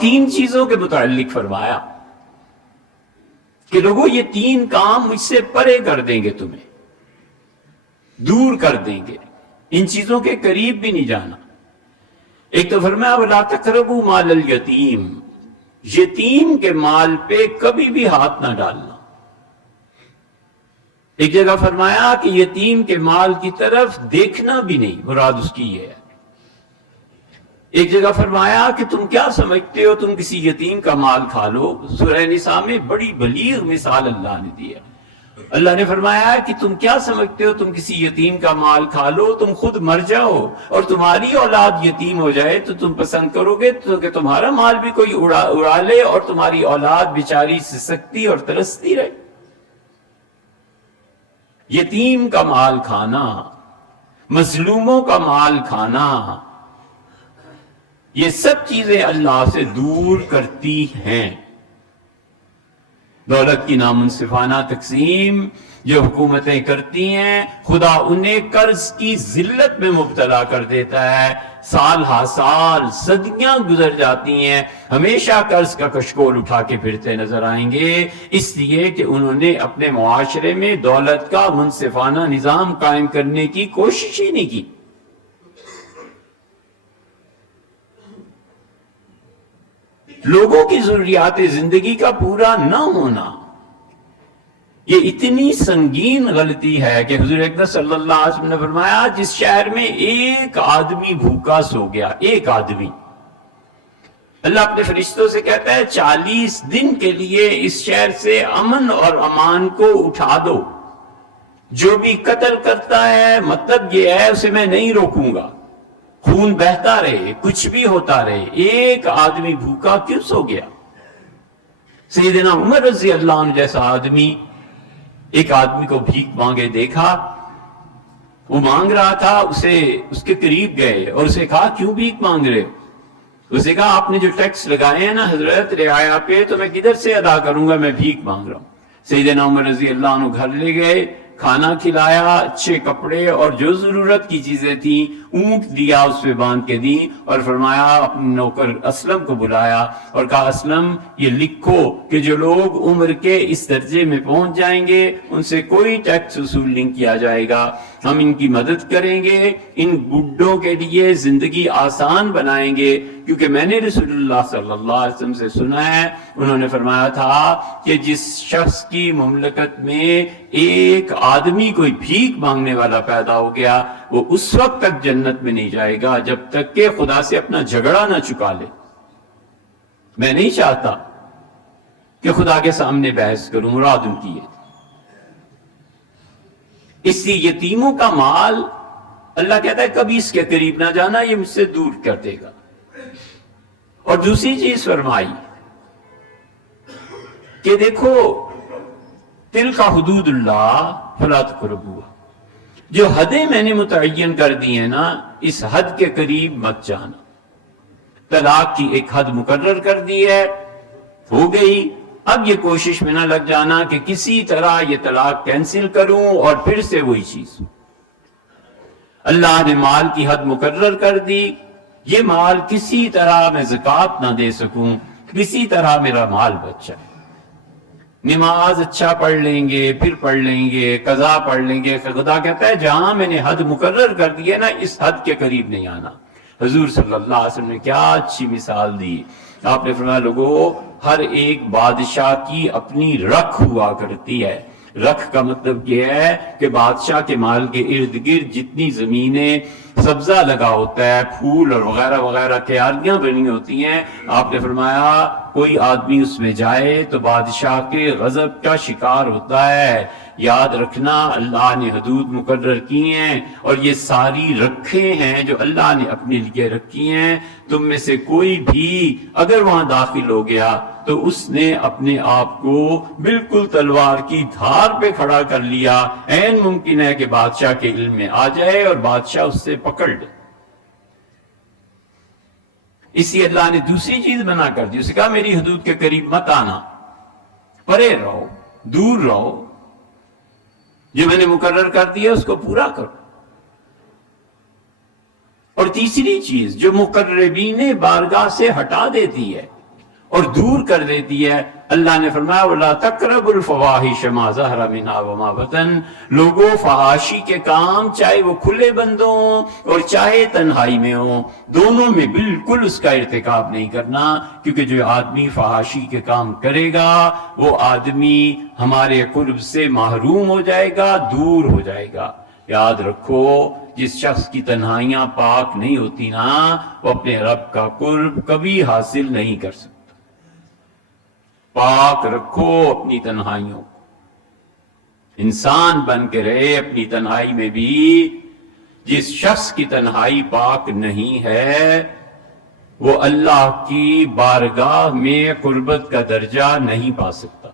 تین چیزوں کے متعلق فرمایا کہ لوگوں یہ تین کام مجھ سے پرے کر دیں گے، تمہیں دور کر دیں گے، ان چیزوں کے قریب بھی نہیں جانا۔ ایک تو فرمایا وَلَا تَقْرَبُوا مَالَ الْيَتِيمِ، یتیم کے مال پہ کبھی بھی ہاتھ نہ ڈالنا۔ ایک جگہ فرمایا کہ یتیم کے مال کی طرف دیکھنا بھی نہیں، مراد اس کی یہ ہے۔ ایک جگہ فرمایا کہ تم کیا سمجھتے ہو تم کسی یتیم کا مال کھا لو۔ سورہ نساء میں بڑی بلیغ مثال اللہ نے دی ہے۔ اللہ نے فرمایا کہ تم کیا سمجھتے ہو تم کسی یتیم کا مال کھا لو، تم خود مر جاؤ اور تمہاری اولاد یتیم ہو جائے تو تم پسند کرو گے تو کہ تمہارا مال بھی کوئی اڑا لے اور تمہاری اولاد بیچاری سسکتی اور ترستی رہے۔ یتیم کا مال کھانا، مظلوموں کا مال کھانا، یہ سب چیزیں اللہ سے دور کرتی ہیں۔ دولت کی نامنصفانہ تقسیم جو حکومتیں کرتی ہیں، خدا انہیں قرض کی ذلت میں مبتلا کر دیتا ہے۔ سال ہا سال صدیاں گزر جاتی ہیں، ہمیشہ قرض کا کشکول اٹھا کے پھرتے نظر آئیں گے، اس لیے کہ انہوں نے اپنے معاشرے میں دولت کا منصفانہ نظام قائم کرنے کی کوشش ہی نہیں کی۔ لوگوں کی ضروریات زندگی کا پورا نہ ہونا یہ اتنی سنگین غلطی ہے کہ حضور اکرم صلی اللہ علیہ وسلم نے فرمایا جس شہر میں ایک آدمی بھوکا سو گیا، ایک آدمی، اللہ اپنے فرشتوں سے کہتا ہے 40 دن کے لیے اس شہر سے امن اور امان کو اٹھا دو، جو بھی قتل کرتا ہے مطلب یہ ہے اسے میں نہیں روکوں گا، خون بہتا رہے، کچھ بھی ہوتا رہے، ایک آدمی بھوکا کیوں سو گیا؟ سیدنا عمر رضی اللہ عنہ جیسا آدمی ایک آدمی کو بھیک مانگے دیکھا، وہ مانگ رہا تھا، اس کے قریب گئے اور اسے کہا کیوں بھیک مانگ رہے ہو؟ اسے کہا آپ نے جو ٹیکس لگائے ہیں نا حضرت رعایا پہ تو میں کدھر سے ادا کروں گا، میں بھیک مانگ رہا ہوں۔ سیدنا عمر رضی اللہ عنہ گھر لے گئے، کھانا کھلایا، اچھے کپڑے اور جو ضرورت کی چیزیں تھیں اونٹ دیا، اس پہ باندھ کے دی اور فرمایا اپنے نوکر اسلم کو بلایا اور کہا اسلم یہ لکھو کہ جو لوگ عمر کے اس درجے میں پہنچ جائیں گے ان سے کوئی ٹیکس وصول نہیں کیا جائے گا، ہم ان کی مدد کریں گے، ان بڈھوں کے لیے زندگی آسان بنائیں گے، کیونکہ میں نے رسول اللہ صلی اللہ علیہ وسلم سے سنا ہے، انہوں نے فرمایا تھا کہ جس شخص کی مملکت میں ایک آدمی کوئی بھیک مانگنے والا پیدا ہو گیا وہ اس وقت تک جنت میں نہیں جائے گا جب تک کہ خدا سے اپنا جھگڑا نہ چکا لے۔ میں نہیں چاہتا کہ خدا کے سامنے بحث کروں، مراد ان کی ہے۔ اس لیے یتیموں کا مال اللہ کہتا ہے کبھی اس کے قریب نہ جانا، یہ مجھ سے دور کر دے گا۔ اور دوسری چیز فرمائی کہ دیکھو تلک حدود اللہ فلا تقربوها، جو حدیں میں نے متعین کر دی ہیں نا اس حد کے قریب مت جانا۔ طلاق کی ایک حد مقرر کر دی ہے، ہو گئی، اب یہ کوشش میں نہ لگ جانا کہ کسی طرح یہ طلاق کینسل کروں اور پھر سے وہی چیز۔ اللہ نے مال کی حد مقرر کر دی، یہ مال کسی طرح میں زکوٰۃ نہ دے سکوں، کسی طرح میرا مال بچ جائے۔ نماز اچھا پڑھ لیں گے، پھر پڑھ لیں گے، قضا پڑھ لیں گے، خدا کہتا ہے جہاں میں نے حد مقرر کر دی ہے نا اس حد کے قریب نہیں آنا۔ حضور صلی اللہ علیہ وسلم نے کیا اچھی مثال دی، آپ نے فرمایا لوگوں ہر ایک بادشاہ کی اپنی رکھ ہوا کرتی ہے۔ رکھ کا مطلب یہ ہے کہ بادشاہ کے مال کے ارد گرد جتنی زمینیں سبزہ لگا ہوتا ہے، پھول اور وغیرہ وغیرہ کیاریاں بنی ہوتی ہیں، آپ نے فرمایا کوئی آدمی اس میں جائے تو بادشاہ کے غضب کا شکار ہوتا ہے۔ یاد رکھنا اللہ نے حدود مقرر کی ہیں اور یہ ساری رکھیں ہیں جو اللہ نے اپنے لیے رکھی ہیں، تم میں سے کوئی بھی اگر وہاں داخل ہو گیا تو اس نے اپنے آپ کو بالکل تلوار کی دھار پہ کھڑا کر لیا، عین ممکن ہے کہ بادشاہ کے علم میں آ جائے اور بادشاہ اس سے پکڑ لے۔ اسی اللہ نے دوسری چیز منع کر دی، اسے کہا میری حدود کے قریب مت آنا، پرے رہو، دور رہو، جو میں نے مقرر کر دیا اس کو پورا کرو۔ اور تیسری چیز جو مقربین بارگاہ سے ہٹا دیتی ہے اور دور کر دیتی ہے. اللہ نے فرمایا وَلَا تَقْرَبُوا الْفَوَاحِشَ مَا ظَهَرَ مِنْهَا وَمَا بَطَنَ. لوگوں فحاشی کے کام چاہے وہ کھلے بندوں ہوں اور چاہے تنہائی میں ہوں، دونوں میں بالکل اس کا ارتکاب نہیں کرنا، کیونکہ جو آدمی فحاشی کے کام کرے گا وہ آدمی ہمارے قرب سے محروم ہو جائے گا، دور ہو جائے گا. یاد رکھو جس شخص کی تنہائیاں پاک نہیں ہوتی نا، وہ اپنے رب کا قرب کبھی حاصل نہیں کر سکتا. پاک رکھو اپنی تنہائیوں کو، انسان بن کے رہے اپنی تنہائی میں بھی. جس شخص کی تنہائی پاک نہیں ہے وہ اللہ کی بارگاہ میں قربت کا درجہ نہیں پا سکتا.